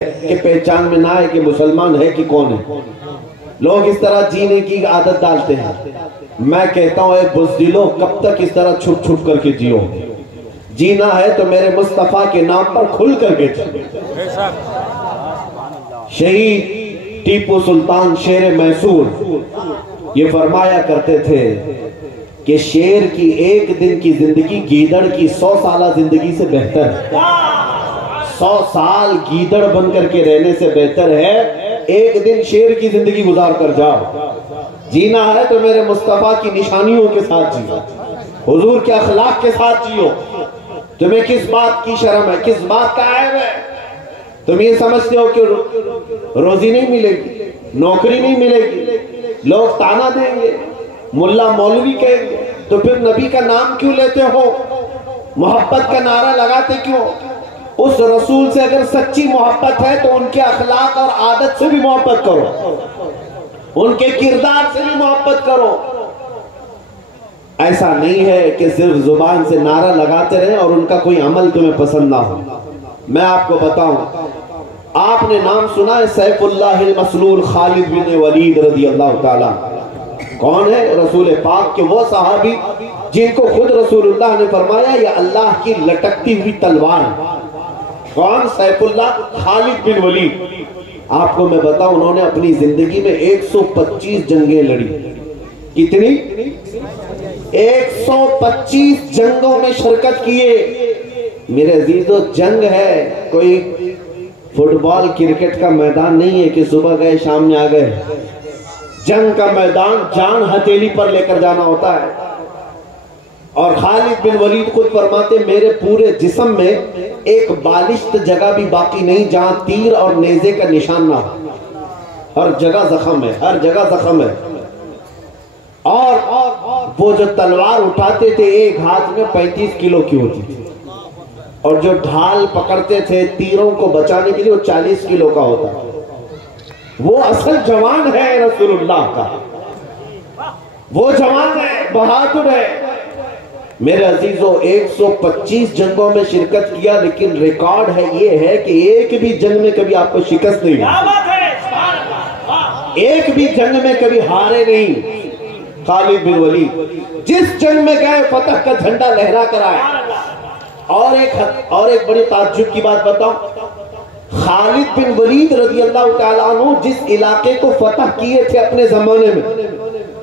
کہ پہچان میں نہ آئے کہ مسلمان ہے کہ کون ہے. لوگ اس طرح جینے کی عادت ڈالتے ہیں. میں کہتا ہوں اے بزدلو، کب تک اس طرح چھپ چھپ کر کے جیو؟ جینا ہے تو میرے مصطفیٰ کے نام پر کھل کر کے جیو. شہید ٹیپو سلطان شیر میسور یہ فرمایا کرتے تھے کہ شیر کی ایک دن کی زندگی گیدڑ کی 100 سالہ زندگی سے بہتر ہے. 100 سال گیدڑ بن کر کے رہنے سے بہتر ہے ایک دن شیر کی زندگی گزار کر جاؤ. جینا ہے تو میرے مصطفیٰ کی نشانیوں کے ساتھ جیو، حضور کے اخلاق کے ساتھ جیو. تمہیں کس بات کی شرم ہے، کس بات کا عیب ہے؟ تم یہ سمجھتے ہو کہ روزی نہیں ملے گی، نوکری نہیں ملے گی، لوگ تانا دیں گے، ملا مولوی کہیں گے، تو پھر نبی کا نام کیوں لیتے ہو؟ محبت کا نعرہ لگاتے کیوں؟ اس رسول سے اگر سچی محبت ہے تو ان کے اخلاق اور عادت سے بھی محبت کرو، ان کے کردار سے بھی محبت کرو. ایسا نہیں ہے کہ صرف زبان سے نعرہ لگاتے رہیں اور ان کا کوئی عمل تمہیں پسند نہ ہو. میں آپ کو بتاؤں، آپ نے نام سنا ہے سیف اللہ المسلول خالد بن ولید رضی اللہ تعالیٰ. کون ہے؟ رسول پاک کے وہ صحابی جن کو خود رسول اللہ نے فرمایا یہ اللہ کی لٹکتی ہوئی تلوار ہے. کون؟ سیف اللہ خالد بن ولید. آپ کو میں بتاؤں انہوں نے اپنی زندگی میں 125 جنگیں لڑی. کتنی؟ 125 جنگوں میں شرکت کیے. میرے عزیزو، جنگ ہے کوئی فٹ بال کرکٹ کا میدان نہیں ہے کہ صبح گئے شام میں آ گئے. جنگ کا میدان جان ہتھیلی پر لے کر جانا ہوتا ہے. اور خالد بن ولید خود فرماتے میرے پورے جسم میں ایک بالشت جگہ بھی باقی نہیں جہاں تیر اور نیزے کا نشان نہ ہو. ہر جگہ زخم ہے، ہر جگہ زخم ہے. اور وہ جو تلوار اٹھاتے تھے ایک ہاتھ میں 35 کلو کی ہوتی تھی، اور جو ڈھال پکڑتے تھے تیروں کو بچانے کے لیے وہ 40 کلو کا ہوتا ہے. وہ اصل جوان ہے رسول اللہ کا، وہ جوان ہے، بہادر ہے. میرے عزیزو 125 جنگوں میں شرکت کیا، لیکن ریکارڈ ہے یہ ہے کہ ایک بھی جنگ میں کبھی آپ کو شکست نہیں ہوئی، ایک بھی جنگ میں کبھی ہارے نہیں. خالد بن ولید جس جنگ میں گئے فتح کا جھنڈا لہرا کر آئے. اور ایک بڑی تعجب کی بات بتاؤں، خالد بن ولید رضی اللہ تعالیٰ عنہ جس علاقے کو فتح کیے تھے اپنے زمانے میں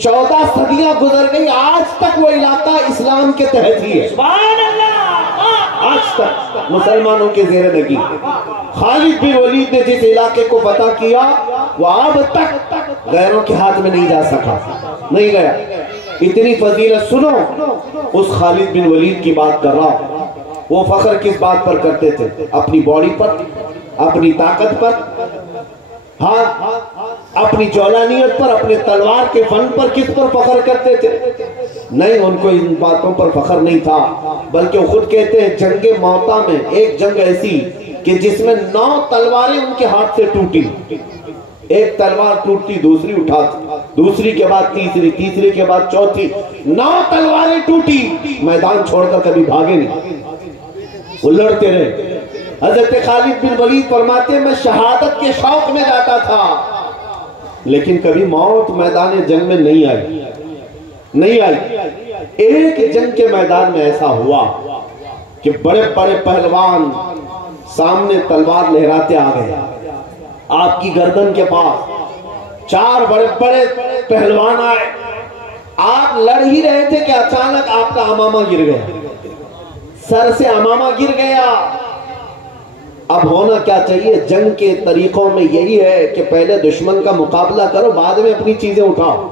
14 صدیاں گزر گئی، آج تک وہ علاقہ اسلام کے تحت ہی ہے. آج تک مسلمانوں کے زیر نگی. خالد بن ولید نے جس علاقے کو فتح کیا وہ اب تک غیروں کے ہاتھ میں نہیں جا سکا، نہیں گیا. اتنی فضیلت سنو، اس خالد بن ولید کی بات کر رہا ہوں. وہ فخر کس بات پر کرتے تھے؟ اپنی باڈی پر، اپنی طاقت پر، ہاں اپنی جولانیت پر، اپنے تلوار کے فن پر کس پر فخر کرتے تھے؟ نہیں، ان کو ان باتوں پر فخر نہیں تھا، بلکہ وہ خود کہتے ہیں جنگ موتا میں ایک جنگ ایسی کہ جس میں 9 تلواریں ان کے ہاتھ سے ٹوٹی. ایک تلوار ٹوٹتی دوسری اٹھاتی، دوسری کے بعد تیسری، تیسری کے بعد چوتھی، 9 تلواریں ٹوٹی. میدان چھوڑ کر کبھی بھاگے نہیں، وہ لڑتے رہے. حضرت خالد بن ولید فرماتے ہیں میں شہادت کے شوق میں جاتا تھا، لیکن کبھی موت میدان جنگ میں نہیں آئی. ایک جنگ کے میدان میں ایسا ہوا کہ بڑے بڑے پہلوان سامنے تلوار لہراتے آ گئے. آپ کی گردن کے پاس 4 بڑے بڑے پہلوان آئے. آپ لڑ ہی رہے تھے کہ اچانک آپ کا امامہ گر گیا، سر سے امامہ گر گیا. اب ہونا کیا چاہیے؟ جنگ کے طریقوں میں یہی ہے کہ پہلے دشمن کا مقابلہ کرو، بعد میں اپنی چیزیں اٹھاؤ.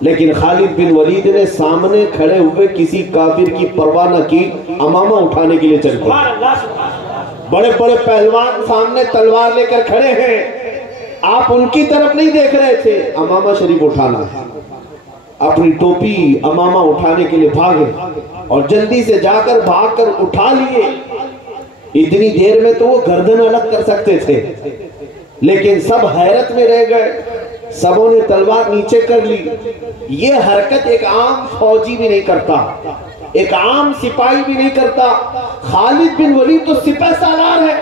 لیکن خالد بن ولید نے سامنے کھڑے ہوئے کسی کافر کی پرواہ نہ کی، امامہ اٹھانے کے لیے چل پڑے. بڑے بڑے پہلوان سامنے تلوار لے کر کھڑے ہیں، آپ ان کی طرف نہیں دیکھ رہے تھے. امامہ شریف اٹھانا، اپنی ٹوپی امامہ اٹھانے کے لیے بھاگے اور جلدی سے جا کر بھاگ کر اٹھا لیے. اتنی دیر میں تو وہ گردن الگ کر سکتے تھے، لیکن سب حیرت میں رہ گئے. سبوں نے تلوار نیچے کر لی. یہ حرکت ایک عام فوجی بھی نہیں کرتا، ایک عام سپاہی بھی نہیں کرتا. خالد بن ولید تو سپہ سالار ہے،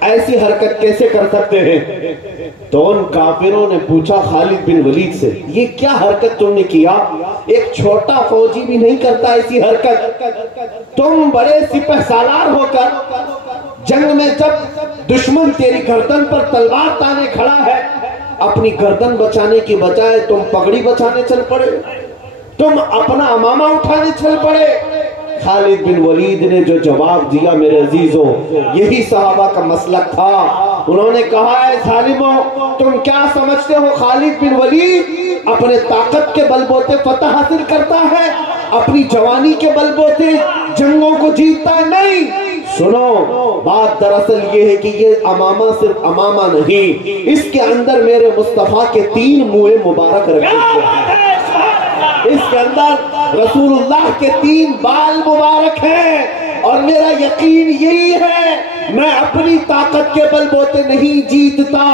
ایسی حرکت کیسے کر سکتے ہیں؟ تو ان کافروں نے پوچھا خالد بن ولید سے، یہ کیا حرکت تم نے کیا؟ ایک چھوٹا فوجی بھی نہیں کرتا ایسی حرکت، تم بڑے سپہ سالار ہو کر جنگ میں جب دشمن تیری گردن پر تلوار تانے کھڑا ہے، اپنی گردن بچانے کی بجائے تم پگڑی بچانے چل پڑے، تم اپنا امامہ اٹھانے چل پڑے۔ خالد بن ولید نے جو جواب دیا میرے عزیزوں، یہی صحابہ کا مسلک تھا۔ انہوں نے کہا ہے ظالموں، تم کیا سمجھتے ہو خالد بن ولید اپنے طاقت کے بل بوتے فتح حاصل کرتا ہے، اپنی جوانی کے بل بوتے جنگوں کو جیتتا نہیں؟ سنو، بات دراصل یہ ہے کہ یہ امامہ صرف امامہ نہیں، اس کے اندر میرے مصطفیٰ کے 3 منہ مبارک رکھے ہیں، اس کے اندر رسول اللہ کے 3 بال مبارک ہیں، اور میرا یقین یہی ہے میں اپنی طاقت کے بل بوتے نہیں جیتتا،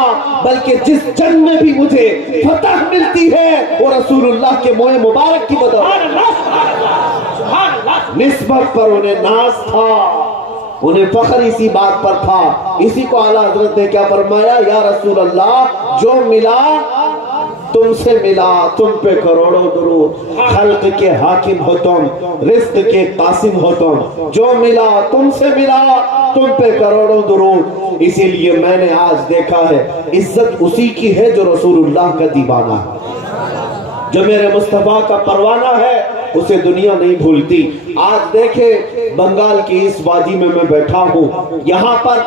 بلکہ جس جنگ میں بھی مجھے فتح ملتی ہے وہ رسول اللہ کے منہ مبارک کی بدولت۔ نسبت پر انہیں ناز تھا، انہیں فخر اسی بات پر تھا۔ اسی کو اعلیٰ حضرت نے کیا فرمایا؟ یا رسول اللہ، جو ملا تم سے ملا، تم پہ کروڑوں درود، خلق کے حاکم ہو تم، رزق کے قاسم ہو تم، جو ملا تم سے ملا، تم پہ کروڑوں درود۔ اسی لیے میں نے آج دیکھا ہے عزت اسی کی ہے جو رسول اللہ کا دیوانہ ہے، جو میرے مصطفیٰ کا پروانہ ہے، اسے دنیا نہیں بھولتی۔ آج دیکھیں بنگال کی اس وادی میں بیٹھا ہوں، یہاں پر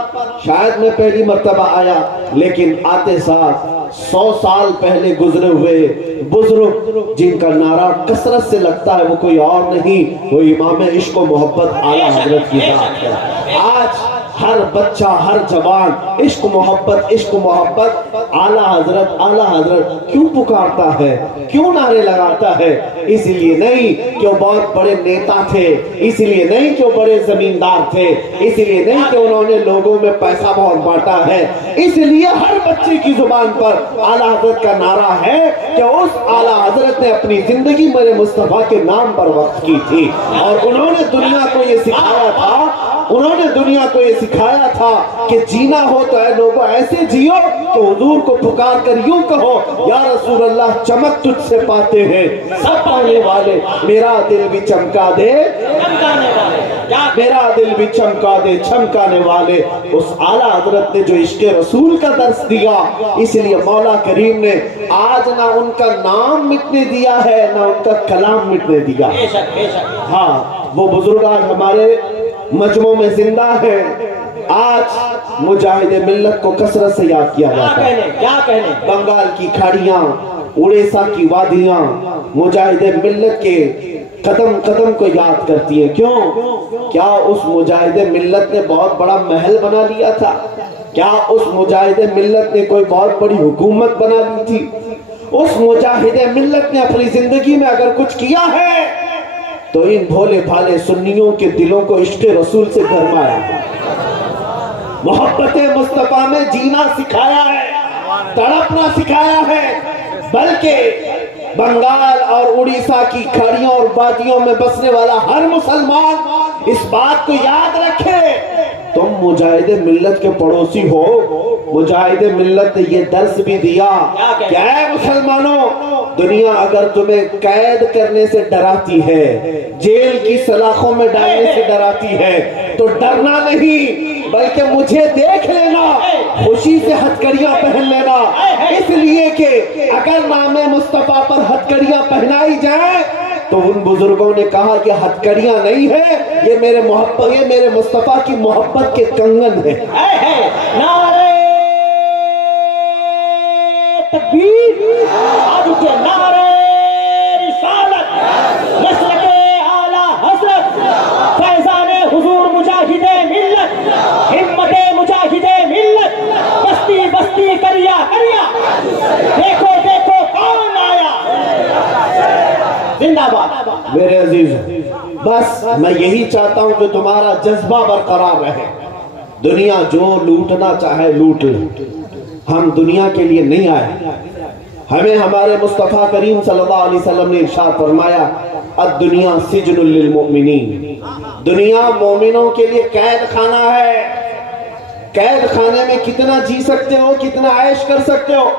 شاید میں پہلی مرتبہ آیا، لیکن آتے ساتھ 100 سال پہلے گزرے ہوئے بزرگ جن کا نعرہ کثرت سے لگتا ہے وہ کوئی اور نہیں، وہ امام عشق و محبت اعلیٰ حضرت کی ذات ہے۔ آج ہر بچہ، ہر جوان عشق و محبت اعلیٰ حضرت کیوں پکارتا ہے، کیوں نعرے لگاتا ہے؟ اس لیے نہیں کہ وہ بہت بڑے نیتا تھے، اس لیے نہیں کہ وہ بڑے زمیندار تھے، اس لیے نہیں کہ انہوں نے لوگوں میں پیسہ بہت بانٹا ہے، اس لیے ہر بچے کی زبان پر اعلیٰ حضرت کا نعرہ ہے کہ اس اعلیٰ حضرت نے اپنی زندگی میرے مصطفیٰ کے نام پر وقف کی تھی، اور انہوں نے دنیا کو یہ سکھایا تھا کہ جینا ہو تو اے لوگوں ایسے جیو کہ حضور کو پکار کر یوں کہو، یا رسول اللہ چمک تجھ سے پاتے ہیں سب پانے والے، میرا دل بھی چمکا دے میرا دل بھی چمکا دے چمکانے والے۔ اس اعلیٰ حضرت نے جو عشق رسول کا درس دیا، اس لیے مولا کریم نے آج نہ ان کا نام مٹنے دیا ہے، نہ ان کا کلام مٹنے دیا۔ ہاں، وہ بزرگ آج ہمارے مجمع میں زندہ ہے، آج مجاہد ملت کو کثرت سے یاد کیا جاتا ہے۔ کیا کہنے؟ بنگال کی کھاڑیاں، اڑیسہ کی وادیاں مجاہد ملت کے قدم قدم کو یاد کرتی ہیں۔ کیوں؟ کیا اس مجاہد ملت نے بہت بڑا محل بنا لیا تھا؟ کیا اس مجاہد ملت نے کوئی بہت بڑی حکومت بنا لی تھی؟ اس مجاہد ملت نے اپنی زندگی میں اگر کچھ کیا ہے تو ان بھولے بھالے سنیوں کے دلوں کو عشق رسول سے گرمایا، محبت مصطفیٰ میں جینا سکھایا ہے، تڑپنا سکھایا ہے۔ بلکہ بنگال اور اڑیسہ کی کھاڑیوں اور وادیوں میں بسنے والا ہر مسلمان اس بات کو یاد رکھے، تم مجاہد ملت کے پڑوسی ہو۔ مجاہد ملت نے یہ درس بھی دیا کہ اے مسلمانوں، دنیا اگر تمہیں قید کرنے سے ڈراتی ہے، جیل کی سلاخوں میں ڈالنے سے ڈراتی ہے، تو ڈرنا نہیں بلکہ مجھے دیکھ لینا، خوشی سے ہتھکڑیاں پہن لینا، اس لیے کہ اگر نام مصطفیٰ پر ہتھکڑیاں پہنائی جائیں تو ان بزرگوں نے کہا کہ ہتھکڑیاں نہیں ہے، یہ میرے مصطفیٰ کی محبت کے کنگن ہے۔ نعرہ تکبیر، آج کے نعرہ رسالت، نسل کے اعلیٰ حضرت، فیضان حضور مجاہد ملت، ہمت مجاہد ملت، بستی بستی کریا کریا، دیکھو دیکھو کون آیا، زندہ باد۔ میرے عزیز، بس میں یہی چاہتا ہوں کہ تمہارا جذبہ برقرار رہے، دنیا جو لوٹنا چاہے لوٹ لے، ہم دنیا کے لیے نہیں آئے۔ ہمیں ہمارے مصطفیٰ کریم صلی اللہ علیہ وسلم نے ارشاد فرمایا الدنیا سجن للمؤمنین، دنیا مومنوں کے لیے قید خانہ ہے۔ قید خانے میں کتنا جی سکتے ہو، کتنا عیش کر سکتے ہو۔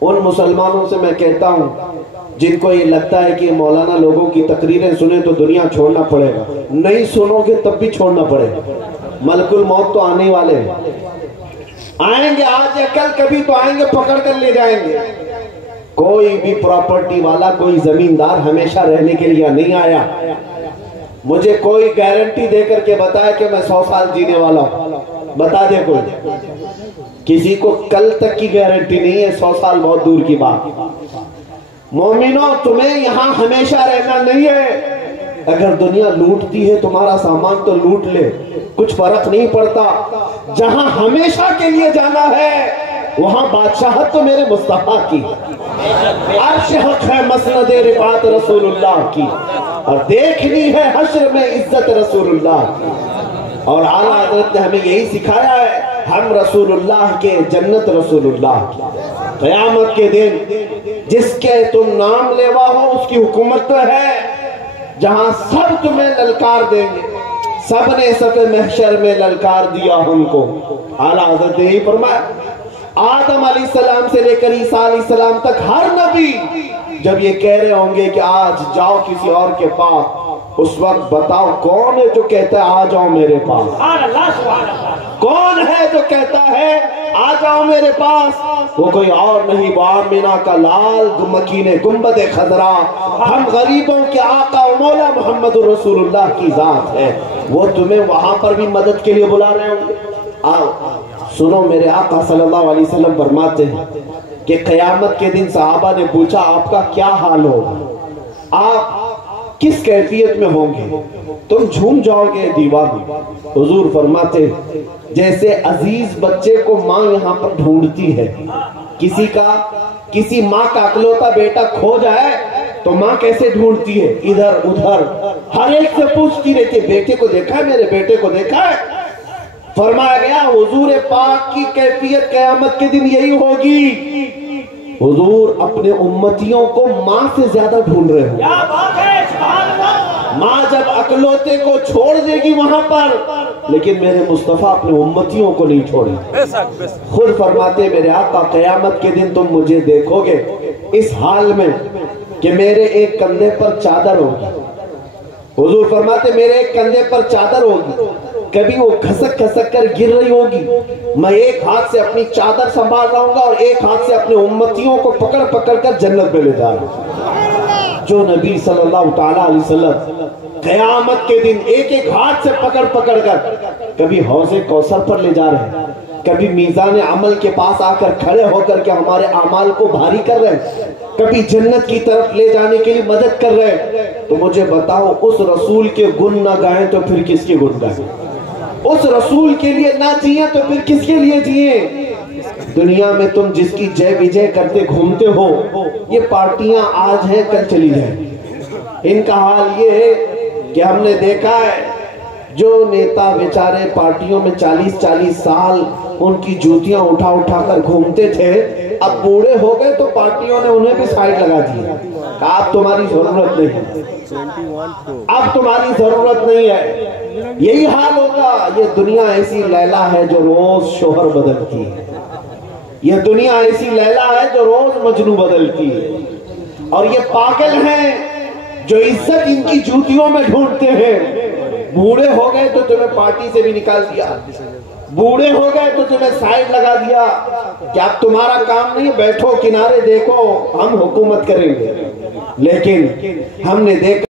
ان مسلمانوں سے میں کہتا ہوں جن کو یہ لگتا ہے کہ مولانا لوگوں کی تقریریں سنیں تو دنیا چھوڑنا پڑے گا، نہیں سنو گے تب بھی چھوڑنا پڑے گا۔ ملک الموت تو آنے والے ہیں، آئیں گے آج یا کل، کبھی تو آئیں گے، پکڑ کر لے جائیں گے۔ کوئی بھی پراپرٹی والا، کوئی زمیندار ہمیشہ رہنے کے لیے نہیں آیا۔ مجھے کوئی گارنٹی دے کر کے بتائے کہ میں 100 سال جینے والا ہوں، بتا دے کوئی۔ کسی کو کل تک کی گارنٹی نہیں ہے، 100 سال بہت دور کی بات۔ مومنوں تمہیں یہاں ہمیشہ رہنا نہیں ہے۔ اگر دنیا لوٹتی ہے تمہارا سامان تو لوٹ لے، کچھ فرق نہیں پڑتا۔ جہاں ہمیشہ کے لیے جانا ہے وہاں بادشاہت تو میرے مصطفیٰ کی، عرش حق ہے مسند رفعت رسول اللہ کی، اور دیکھنی ہے حشر میں عزت رسول اللہ کی۔ اور اعلیٰ حضرت نے ہمیں یہی سکھایا ہے، ہم رسول اللہ کے، جنت رسول اللہ کی۔ قیامت کے دن جس کے تم نام لیوا ہو اس کی حکومت تو ہے، جہاں سب تمہیں للکار دیں گے۔ سب نے صف محشر میں للکار دیا ہم کو۔ اعلیٰ حضرت نے یہی فرمایا، آدم علیہ السلام سے لے کر عیسیٰ علیہ السلام تک ہر نبی جب یہ کہہ رہے ہوں گے کہ آج جاؤ کسی اور کے پاس، اس وقت بتاؤ کون ہے جو کہتا ہے آ جاؤ میرے پاس؟ کون ہے جو کہتا ہے آ جاؤ میرے پاس؟ وہ کوئی اور نہیں، وہ آمینہ کا لال مکین گنبد خضرا، ہم غریبوں کے آقا و مولا محمد رسول اللہ کی ذات ہے۔ وہ تمہیں وہاں پر بھی مدد کے لیے بلا رہے ہوں گے۔ آؤ سنو، میرے آقا صلی اللہ علیہ وسلم فرماتے ہیں کہ قیامت کے دن صحابہ نے پوچھا آپ کا کیا حال ہوگا، آپ کس کیفیت میں ہوں گے؟ تم جھوم جاؤ گے دیوانے۔ حضور فرماتے جیسے عزیز بچے کو ماں یہاں پر ڈھونڈتی ہے، کسی ماں کا اکلوتا بیٹا کھو جائے تو ماں کیسے ڈھونڈتی ہے، ادھر ادھر ہر ایک سے پوچھتی رہتی ہے بیٹے کو دیکھا ہے، میرے بیٹے کو دیکھا ہے۔ فرمایا گیا حضور پاک کی کیفیت قیامت کے دن یہی ہوگی، حضور اپنے امتیوں کو ماں سے زیادہ ڈھونڈ رہے ہوں۔ ماں جب اکلوتے کو چھوڑ دے گی وہاں پر، لیکن میرے مصطفیٰ اپنے امتیوں کو نہیں چھوڑے۔ خود فرماتے میرے آقا قیامت کے دن تم مجھے دیکھو گے اس حال میں کہ میرے ایک کندھے پر چادر ہوگی۔ حضور فرماتے میرے ایک کندھے پر چادر ہوگی، کبھی وہ کھسک کھسک کر گر رہی ہوگی، میں ایک ہاتھ سے اپنی چادر سنبھال رہا ہوں گا اور ایک ہاتھ سے اپنے امتیوں کو پکڑ پکڑ کر جنت میں لے جا رہا ہوں۔ جو نبی صلی اللہ تعالیٰ علیہ وسلم قیامت کے دن ایک ایک ہاتھ سے پکڑ پکڑ کر کبھی حوض کوثر پر لے جا رہے ہیں، کبھی میزان عمل کے پاس آ کر کھڑے ہو کر کے ہمارے اعمال کو بھاری کر رہے ہیں، کبھی جنت کی طرف لے جانے کے لیے مدد کر رہے ہیں، تو مجھے بتاؤ اس رسول کے گن نہ گائیں تو پھر کس کے گن گائیں؟ اس رسول کے لیے نہ جیئیں تو پھر کس کے لیے جیئیں؟ دنیا میں تم جس کی جے وجے کرتے گھومتے ہو، یہ پارٹیاں آج ہیں کل چلی جائیں۔ ان کا حال یہ ہے کہ ہم نے دیکھا ہے جو نیتا بیچارے پارٹیوں میں 40-40 سال ان کی جوتیاں اٹھا اٹھا کر گھومتے تھے، اب بوڑھے ہو گئے تو پارٹیوں نے انہیں بھی سائیڈ لگا دیا، کہا اب تمہاری ضرورت نہیں ہے، اب تمہاری ضرورت نہیں ہے۔ یہی حال ہوگا۔ یہ دنیا ایسی لیلا ہے جو روز شوہر بدلتی ہے، یہ دنیا ایسی لیلا ہے جو روز مجنو بدلتی ہے، اور یہ پاگل ہیں جو عزت ان کی جوتیوں میں ڈھونڈتے ہیں۔ بوڑھے ہو گئے تو تمہیں پارٹی سے بھی نکال دیا، بوڑھے ہو گئے تو تمہیں سائیڈ لگا دیا کہ اب تمہارا کام نہیں، بیٹھو کنارے دیکھو ہم حکومت کریں گے۔ لیکن ہم نے دیکھا